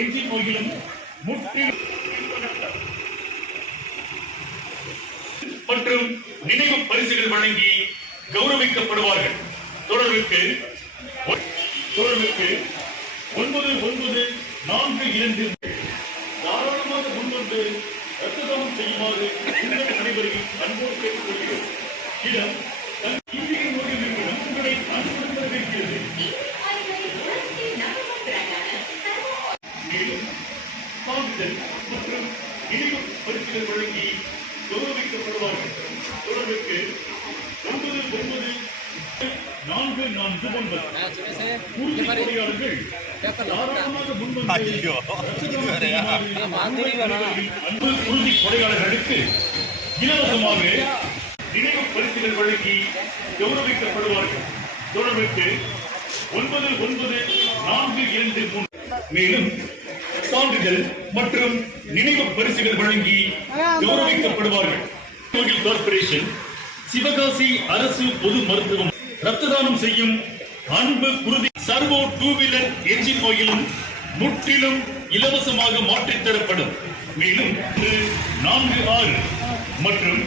எஞ்சி போகிலும் முற்றிலும் மற்றும் நினைவு பரிசுகள் வழங்கி கௌரவிக்கப்படுவார்கள். தொடர்புக்கு 9942 தாராளமாக முன்வந்து ரத்ததானம் செய்யுமாறு உங்கள் அனைவரையும் அன்போடு கேட்டுக்கொள்கிறோம். இடம் இந்திய நோய் நிறுவனம் உங்களை அன்புடன் வரவேற்கிறது. மேலும் சான்றிதழ் மற்றும் நினைவு பரிசுகள் வழங்கி கௌரவிக்கப்படுவார்கள். தொடர்புக்கு 994449 உறுதி கொடையாளர்கள் தாராளமாக முன்வந்து உறுதி கொடையாளர்களுக்கு இலவசமாக நினைவு பரிசுகள் வழங்கி கௌரவிக்கப்படுவார்கள். தொடர்புக்கு 994423 மேலும் சான்றிதழ் மற்றும் நினைவு பரிசுகள் வழங்கி கௌரவிக்கப்படுவார்கள். கார்பரேஷன், சிவகாசி அரசு பொது மருத்துவம் ரத்த தானம் செய்யும் அன்பு குருதி சர்வோ 2 வீலர் என்ஜின் ஆயிலும் முற்றிலும் இலவசமாக மாற்றித் தரப்படும். மேலும் 46 மற்றும்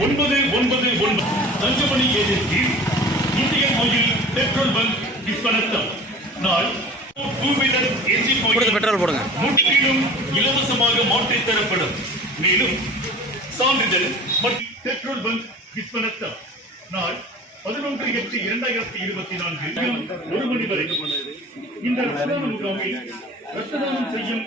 999 Thangamani agency Indian oil petrol bunk விற்பனத்தம் நாள் 2 வீலர் என்ஜின் ஆயில் பெட்ரோல் போடுங்க முற்றிலும் இலவசமாக மாற்றித் தரப்படும். மேலும் சான்றிதழ் மற்றும் பெட்ரோல் பங்க் விற்பனத்தம் நாள் 11/8/2024 1 மணி வரை இந்த ரத்த தான முகாமில் ரத்த தானம் செய்யும்